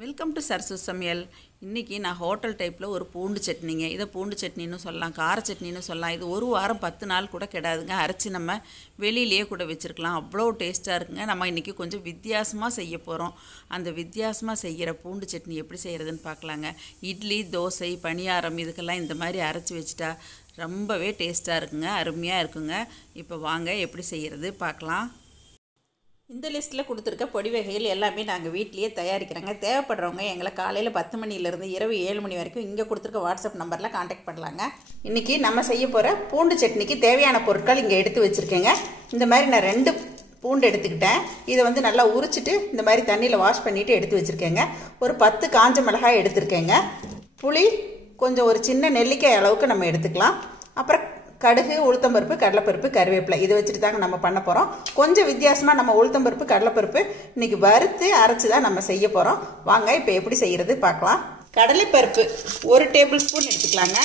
Welcome to Sarasu சமையல். இன்றைக்கி நான் ஹோட்டல் டைப்பில் ஒரு பூண்டு சட்னிங்க. இதை பூண்டு சட்னின்னு சொல்லலாம், கார சட்னின்னு சொல்லலாம். இது ஒரு வாரம் 10 நாள் கூட கிடாதுங்க. அரைச்சி நம்ம வெளியிலேயே கூட வச்சுருக்கலாம். அவ்வளோ டேஸ்ட்டாக இருக்குங்க. நம்ம இன்றைக்கி கொஞ்சம் வித்தியாசமாக செய்ய போகிறோம். அந்த வித்தியாசமாக செய்கிற பூண்டு சட்னி எப்படி செய்கிறதுன்னு பார்க்கலாங்க. இட்லி, தோசை, பணியாரம் இதுக்கெல்லாம் இந்த மாதிரி அரைச்சி வச்சுட்டா ரொம்பவே டேஸ்ட்டாக இருக்குங்க, அருமையாக இருக்குங்க. இப்போ வாங்க எப்படி செய்கிறது பார்க்கலாம். இந்த லிஸ்ட்டில் கொடுத்துருக்க பொடி வகைகள் எல்லாமே நாங்கள் வீட்லேயே தயாரிக்கிறோங்க. தேவைப்படுறவங்க எங்களை காலையில் 10 மணிலேருந்து இரவு 7 மணி வரைக்கும் இங்கே கொடுத்துருக்க வாட்ஸ்அப் நம்பரில் காண்டாக்ட் பண்ணலாங்க. இன்றைக்கி நம்ம செய்ய போகிற பூண்டு சட்னிக்கு தேவையான பொருட்கள் இங்கே எடுத்து வச்சுருக்கேங்க. இந்த மாதிரி நான் 2 பூண்டு எடுத்துக்கிட்டேன். இதை நல்லா உரிச்சிட்டு இந்த மாதிரி தண்ணியில் வாஷ் பண்ணிவிட்டு எடுத்து வச்சுருக்கேங்க. ஒரு 10 காஞ்ச மிளகாய் எடுத்துருக்கேங்க. புளி கொஞ்சம் ஒரு சின்ன நெல்லிக்காய் அளவுக்கு நம்ம எடுத்துக்கலாம். அப்புறம் கடுகு, உளுத்தம்பருப்பு, கடலைப்பருப்பு, கருவேப்பிலை இதை வச்சுட்டு தாங்க நம்ம பண்ண போகிறோம். கொஞ்சம் வித்தியாசமாக நம்ம உளுத்தம்பருப்பு, கடலைப்பருப்பு இன்றைக்கி வறுத்து அரைச்சி தான் நம்ம செய்ய போகிறோம். வாங்க இப்போ எப்படி செய்கிறது பார்க்கலாம். கடலைப்பருப்பு 1 டேபிள் ஸ்பூன் எடுத்துக்கலாங்க.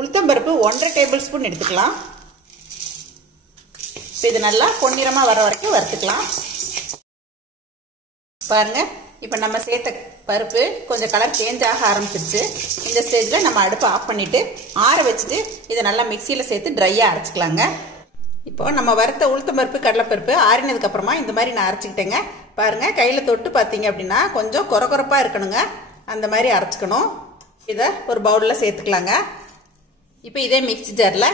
உளுத்தம்பருப்பு 1.5 டேபிள் ஸ்பூன் எடுத்துக்கலாம். இப்போ இது நல்லா பொன்னிறமாக வர வரைக்கும் வறுத்துக்கலாம். பாருங்கள், இப்போ நம்ம சேர்த்த பருப்பு கொஞ்சம் கலர் சேஞ்ச் ஆக ஆரம்பிச்சிருச்சு. இந்த ஸ்டேஜில் நம்ம அடுப்பை ஆஃப் பண்ணிவிட்டு ஆற வச்சுட்டு இதை நல்லா மிக்சியில் சேர்த்து ட்ரையாக அரைச்சிக்கலாங்க. இப்போ நம்ம வறுத்த உளுத்தம்பருப்பு, கடலைப்பருப்பு ஆறினதுக்கப்புறமா இந்த மாதிரி நான் அரைச்சிக்கிட்டேங்க. பாருங்கள், கையில் தொட்டு பார்த்தீங்க அப்படின்னா கொஞ்சம் கொரகொரப்பாக இருக்கணுங்க. அந்த மாதிரி அரைச்சிக்கணும். இதை ஒரு பவுலில் சேர்த்துக்கலாங்க. இப்போ இதே மிக்ஸி ஜாரில்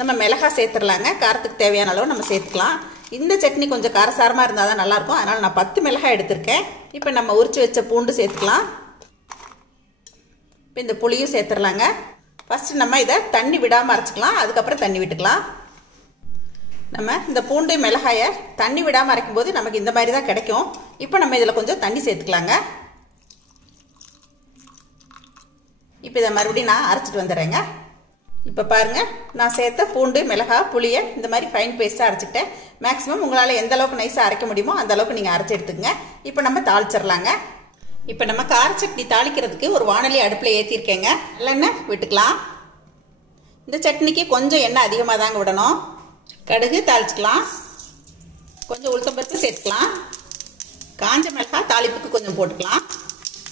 நம்ம மிளகாய் சேர்த்துடலாங்க. காரத்துக்கு தேவையான அளவு நம்ம சேர்த்துக்கலாம். இந்த சட்னி கொஞ்சம் காரசாரமாக இருந்தால் தான் நல்லாயிருக்கும். அதனால் நான் 10 மிளகாய் எடுத்திருக்கேன். இப்போ நம்ம உரிச்சு வச்ச பூண்டு சேர்த்துக்கலாம். இப்போ இந்த புளியும் சேர்த்துடலாங்க. ஃபஸ்ட்டு நம்ம இதை தண்ணி விடாமல் அரைச்சிக்கலாம். அதுக்கப்புறம் தண்ணி விட்டுக்கலாம். நம்ம இந்த பூண்டு மிளகாயை தண்ணி விடாமல் அரைக்கும்போது நமக்கு இந்த மாதிரி தான் கிடைக்கும். இப்போ நம்ம இதில் கொஞ்சம் தண்ணி சேர்த்துக்கலாங்க. இப்போ இதை மறுபடியும் நான் அரைச்சிட்டு வந்துடுறேங்க. இப்போ பாருங்கள், நான் சேர்த்த பூண்டு, மிளகாய், புளியை இந்த மாதிரி ஃபைன் பேஸ்ட்டாக அரைச்சிக்கிட்டேன். மேக்ஸிமம் உங்களால் எந்த அளவுக்கு நைஸாக அரைக்க முடியுமோ அந்த அளவுக்கு நீங்கள் அரைச்சி எடுத்துக்கங்க. இப்போ நம்ம தாளிச்சிடலாங்க. இப்போ நம்ம கார சட்னி தாளிக்கிறதுக்கு ஒரு வாணலி அடுப்பில் ஏற்றிருக்கேங்க. நல்லெண்ணெய் விட்டுக்கலாம். இந்த சட்னிக்கு கொஞ்சம் எண்ணெய் அதிகமாக தாங்க விடணும். கடுகு தாளிச்சிக்கலாம். கொஞ்சம் உளுத்தம்பருப்பு சேர்த்துக்கலாம். காஞ்ச மிளகாய் தாளிப்புக்கு கொஞ்சம் போட்டுக்கலாம்.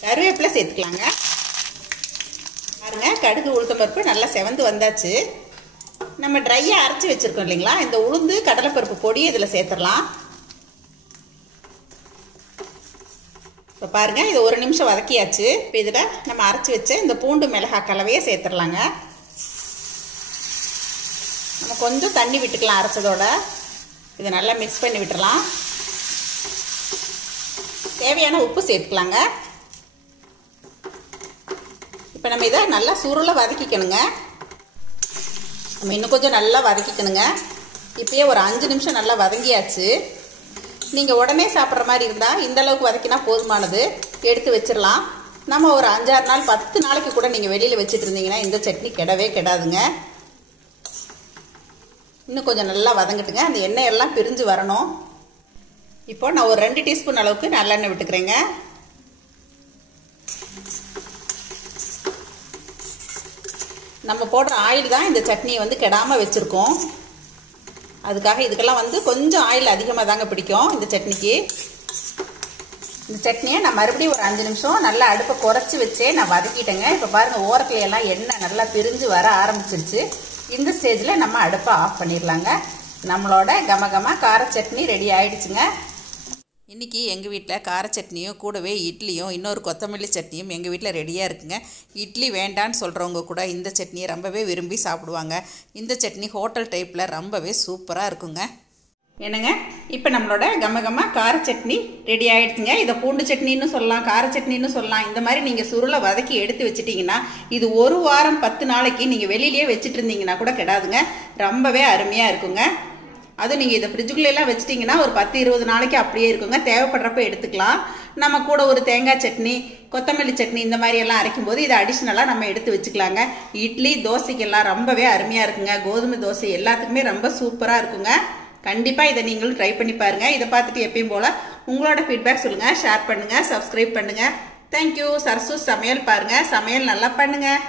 கருவேப்பிலை சேர்த்துக்கலாங்க. பாருங்க, கடுகு, உளுத்தம்பருப்பு நல்லா செவந்து வந்தாச்சு. நம்ம ட்ரையாக அரைச்சி வச்சுருக்கோம் இல்லைங்களா, இந்த உளுந்து கடலைப்பருப்பு பொடி இதில் சேர்த்துடலாம். இப்போ பாருங்கள், இது 1 நிமிஷம் வதக்கியாச்சு. இப்போ இதில் நம்ம அரைச்சி வச்ச இந்த பூண்டு மிளகாய் கலவையை சேர்த்துடலாங்க. நம்ம கொஞ்சம் தண்ணி விட்டுக்கலாம் அரைச்சதோட. இதை நல்லா மிக்ஸ் பண்ணி விட்டுடலாம். தேவையான உப்பு சேர்த்துக்கலாங்க. இப்போ நம்ம இதை நல்லா சுருளை வதக்கிக்கணுங்க. நம்ம இன்னும் கொஞ்சம் நல்லா வதக்கிக்கணுங்க. இப்போயே ஒரு 5 நிமிஷம் நல்லா வதங்கியாச்சு. நீங்கள் உடனே சாப்பிட்ற மாதிரி இருந்தால் இந்த அளவுக்கு வதக்கினா போதுமானது. எடுத்து வச்சிடலாம். நம்ம ஒரு 5-6 நாள் 10 நாளைக்கு கூட நீங்கள் வெளியில் வச்சுட்டு இருந்தீங்கன்னா இந்த சட்னி கெடவே கெடாதுங்க. இன்னும் கொஞ்சம் நல்லா வதங்கட்டுங்க. அந்த எண்ணெய் எல்லாம் பிரிஞ்சு வரணும். இப்போ நான் ஒரு 2 டீஸ்பூன் அளவுக்கு நல்லெண்ணெய் விட்டுக்கிறேங்க. நம்ம போடுற ஆயில் தான் இந்த சட்னியை கெடாமல் வச்சுருக்கோம். அதுக்காக இதுக்கெல்லாம் கொஞ்சம் ஆயில் அதிகமாக தாங்க பிடிக்கும் இந்த சட்னிக்கு. இந்த சட்னியை நான் மறுபடியும் ஒரு 5 நிமிஷம் நல்லா அடுப்பை குறைச்சி வச்சே நான் வதக்கிட்டேங்க. இப்போ பாருங்கள், ஓரத்துல எல்லாம் எண்ணெய் நல்லா பிரிஞ்சு வர ஆரம்பிச்சிருச்சு. இந்த ஸ்டேஜில் நம்ம அடுப்பை ஆஃப் பண்ணிடலாங்க. நம்மளோட கமகமாக கார சட்னி ரெடி ஆகிடுச்சுங்க. இன்றைக்கி எங்கள் வீட்டில் கார சட்னியும் கூடவே இட்லியும் இன்னொரு கொத்தமல்லி சட்னியும் எங்கள் வீட்டில் ரெடியாக இருக்குங்க. இட்லி வேண்டான்னு சொல்கிறவங்க கூட இந்த சட்னியை ரொம்பவே விரும்பி சாப்பிடுவாங்க. இந்த சட்னி ஹோட்டல் டைப்பில் ரொம்பவே சூப்பராக இருக்குங்க. என்னங்க, இப்போ நம்மளோட கமகமாக கார சட்னி ரெடி ஆகிடுச்சுங்க. இதை பூண்டு சட்னின்னு சொல்லலாம், கார சட்னின்னு சொல்லலாம். இந்த மாதிரி நீங்கள் சுருளை வதக்கி எடுத்து வச்சுட்டிங்கன்னா இது ஒரு வாரம் 10 நாளைக்கு நீங்கள் வெளியிலேயே வச்சுட்டு இருந்தீங்கன்னா கூட கெடாதுங்க. ரொம்பவே அருமையாக இருக்குங்க. அதுவும் நீங்கள் இதை ஃப்ரிட்ஜுக்குள்ளெல்லாம் வச்சிட்டிங்கன்னா ஒரு 10-20 நாளைக்கு அப்படியே இருக்குங்க. தேவைப்படுறப்ப எடுத்துக்கலாம். நம்ம கூட ஒரு தேங்காய் சட்னி, கொத்தமல்லி சட்னி இந்த மாதிரி எல்லாம் அரைக்கும் போது இதை அடிஷ்னலாக நம்ம எடுத்து வச்சுக்கலாங்க. இட்லி, தோசைக்கெல்லாம் ரொம்பவே அருமையாக இருக்குங்க. கோதுமை தோசை எல்லாத்துக்குமே ரொம்ப சூப்பராக இருக்குங்க. கண்டிப்பாக இதை நீங்களும் ட்ரை பண்ணி பாருங்கள். இதை பார்த்துட்டு எப்பயும் போல் உங்களோட ஃபீட்பேக் சொல்லுங்கள், ஷேர் பண்ணுங்கள், சப்ஸ்கிரைப் பண்ணுங்கள். தேங்க்யூ. சரசு சமையல் பாருங்கள், சமையல் நல்லா பண்ணுங்கள்.